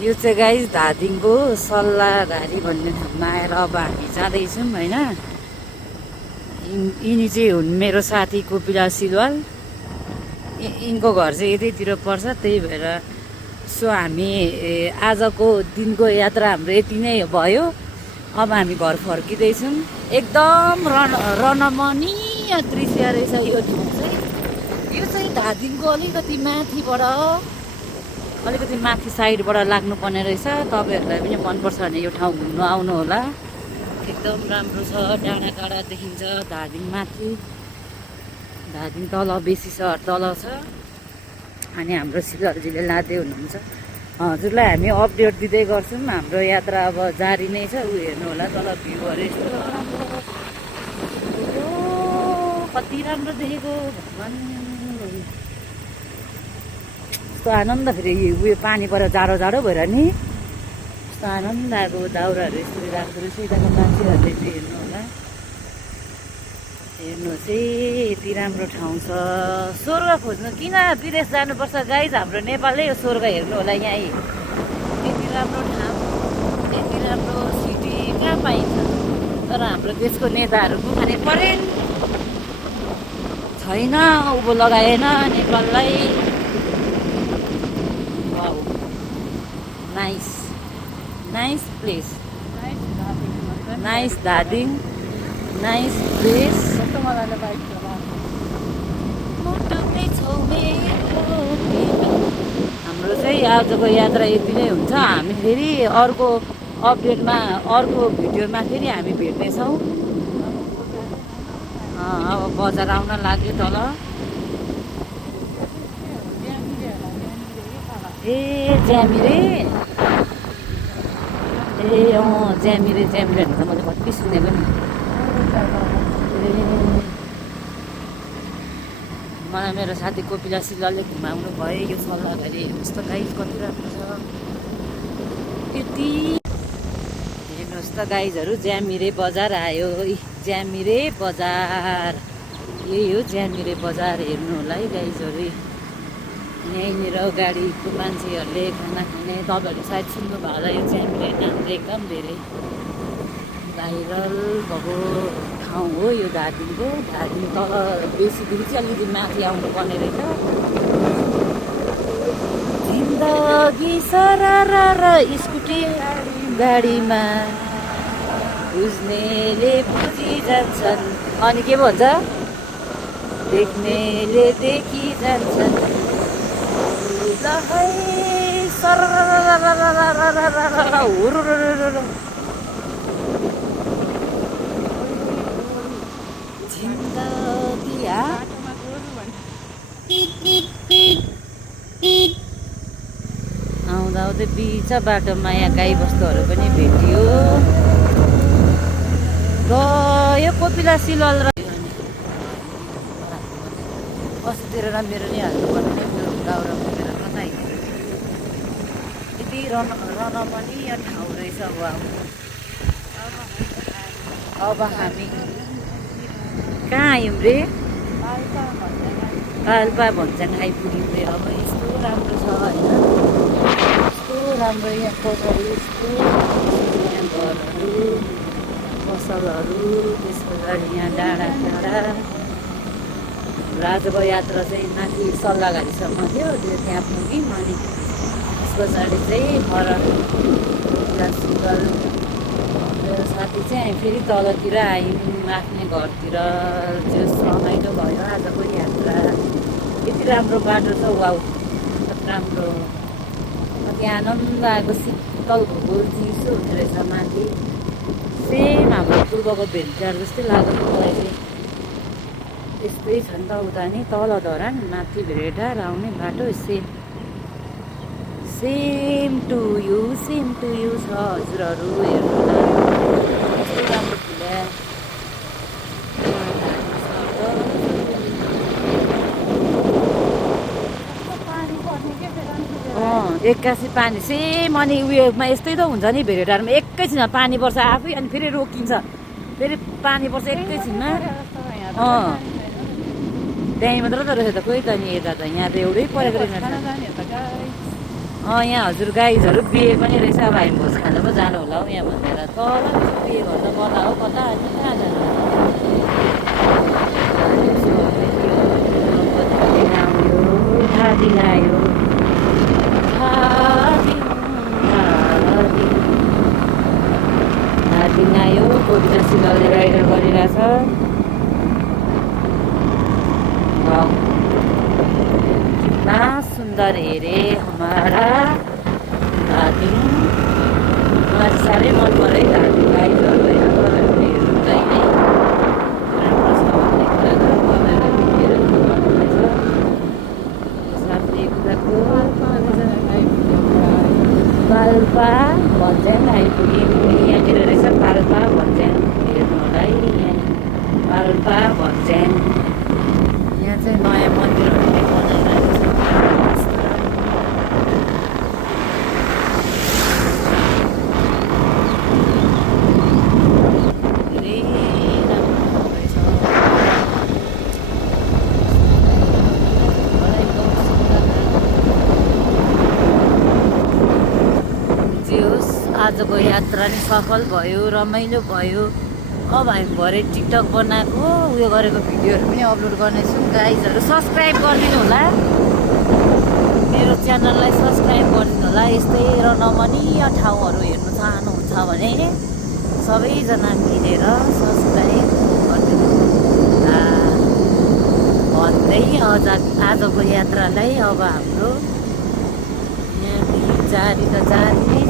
यो चाहिँ गाइस धादिङको सल्लाहघारी भन्ने ठाउँमा आएर अब हामी जाँदैछौँ होइन। यिनी चाहिँ हुन् मेरो साथी कोपिला सिलवाल। यिनको घर चाहिँ यतैतिर पर्छ, त्यही भएर सो हामी आजको दिनको यात्रा हाम्रो यति नै भयो। अब हामी घर फर्किँदैछौँ। एकदम रमणीय दृश्य रहेछ यो ठाउँ चाहिँ। यो चाहिँ धादिङको अलिकति माथि साइडबाट लाग्नुपर्ने रहेछ। तपाईँहरूलाई पनि मनपर्छ भने यो ठाउँ घुम्नु आउनु होला। एकदम राम्रो छ, डाँडा काँडा देखिन्छ। धादिङ माथि, धादिङ तल, बेसी सहर तल छ। अनि हाम्रो सिलवालजीले लाँदै हुनुहुन्छ। हजुरलाई हामी अपडेट दिँदै गर्छौँ। हाम्रो यात्रा अब जारी नै छ। ऊ हेर्नु होला तल भ्यूहरू यस्तो कति राम्रो देखेको भगवान्। यस्तो आनन्द, फेरि उयो पानी पर जाडो जाडो भएर नि यस्तो आनन्द आएको। दाउराहरू यसरी राख्दो रहेछ यताको मान्छेहरूले चाहिँ हेर्नु होला। हेर्नुहोस् है, यति राम्रो ठाउँ छ। स्वर्ग खोज्नु किन विदेश जानुपर्छ गाइज, हाम्रो नेपालै हो स्वर्ग। हेर्नु होला यहीँ यति राम्रो ठाउँ, यति राम्रो सिटी कहाँ पाइन्छ। तर हाम्रो देशको नेताहरूको खाने परेन छैन, उँभो लगाएन नेपाललाई। Wow, nice nice place, nice Dhading, nice place. हाम्रो चाहिँ आजको यात्रा यति नै हुन्छ। हामी फेरि अर्को अपडेटमा, अर्को भिडियोमा फेरि हामी भेट्नेछौँ। अब बजार आउन लाग्यो तल। ए ज्यामिरे, ए ज्यामिरे ज्यामिरे भनेर मैले कति सुनेको नि। मलाई मेरो साथी कोपिला सिलवालले घुमाउनु भयो यो सल्लाहघारी। हेर्नुहोस् त गाइज कति राम्रो छ। यति हेर्नुहोस् त गाइजहरू, ज्यामिरे बजार आयो। ज्यामिरे बजार, यही हो ज्यामिरे बजार। हेर्नु होला है गाइजहरू, यहीँनिर गाडीको मान्छेहरूले खाना खाने। तपाईँहरूले सायद सुन्नुभयो होला यो ज्यामिरे नाम चाहिँ एकदम धेरै भाइरल भएको ठाउँ हो यो धादिङको। धादिङ तल बेसीदेखि चाहिँ अलिकति माथि आउनुपर्ने रहेछ। जिन्दगी सरार स्कुटी गाडीमा बुझ्नेले बुझिजान्छन्। अनि के भन्छ, देख्नेले देखिजान्छन्। आउँदा आउँदै बिच बाटोमा यहाँ गाई बस्तुहरू पनि भेटियो। गयो कोपिला सिलवाल र बस्तीतिर मेरो नि हाल्नुपर्ने मेरो दाउरा बोकेर कता हिँड्यो। यति रमणीय ठाउँ रहेछ। अब हामी कहाँ आयौँ रे? पाल्पा भन्छन् आइपुग्यौँ रे। अब यस्तो राम्रो छ होइन, यस्तो राम्रो यहाँ पसलहरू, यस्तो यहाँ घरहरू, पसलहरू, त्यस पछाडि यहाँ डाँडा काँडा। आजको यात्रा चाहिँ माथि सल्लाहघारीसम्म थियो, त्यो त्यहाँ पुग्यौँ। अनि त्यस पछाडि चाहिँ सिलवाल साथी चाहिँ फेरि तलतिर आयौँ आफ्नै घरतिर। त्यो रमाइलो भयो आजको यात्रा। यति राम्रो बाटो छ, वाउ कति राम्रो, कति आनन्द आएको। शीतल भूगोल चिसो हुने रहेछ माथि। सेम हाम्रो पूर्वको भेन्चार जस्तै लाग्यो मलाई चाहिँ। त्यस्तै छ नि त उता नि, तल धरान माथि भेटार आउने बाटो सेम टु यु छ हजुरहरू। हेर्नु कस्तो राम्रो फुल्या। एक्कासी पानी सेम। अनि उयोमा यस्तै त हुन्छ नि भेटारमा, एकैछिनमा पानी पर्छ आफै, अनि फेरि रोकिन्छ, फेरि पानी पर्छ एकैछिनमा। त्यहीँ मात्र त रहेछ त, कोही त नि यता त यहाँ त एउटै परेको रहेछ। यहाँ हजुर गाइजहरू बिहे पनि रहेछ अब हामी भोज खान पो जानु होला हौ यहाँ भनेर तल बिहे गर्दा कता हो कता अनि कहाँ जानु थाहा आयो दिन आयो कविता सिलले राइडर गरिरहेछ कितना सुन्दर हेरे हमारा दार्जिलिङ मलाई साह्रै मन पऱ्यो है दार्जिलिङ गाइडहरू होइन तपाईँहरूले हेर्नु चाहिँ है राम्रो छ भन्ने कुरा त तपाईँहरूले पुगेर भन्नुहुनेछ साथी कुराको पाल्पा भन्छन् आइपुग्यौँ यहाँनिर रहेछ पाल्पा भन्छन् हेर्नु होला है यहाँ पाल्पा भन्छन् यहाँ चाहिँ नयाँ मन्दिरहरू पनि बनाइरहेको छ धेरै राम्रो रहेछ आजको यात्रा नि सफल भयो रमाइलो भयो अब हामी भरे टिकटक बनाएको उयो गरेको भिडियोहरू पनि अपलोड गर्नेछु गाइजहरू सब्सक्राइब गरिदिनु होला मेरो च्यानललाई सब्सक्राइब गरिदिनु होला यस्तै र रमणीय ठाउँहरू हेर्नु चाहनुहुन्छ भने सबैजना मिलेर सब्सक्राइब गरिदिनु होला भन्दै आजको यात्रालाई अब हाम्रो यहाँदेखि जारी त जारी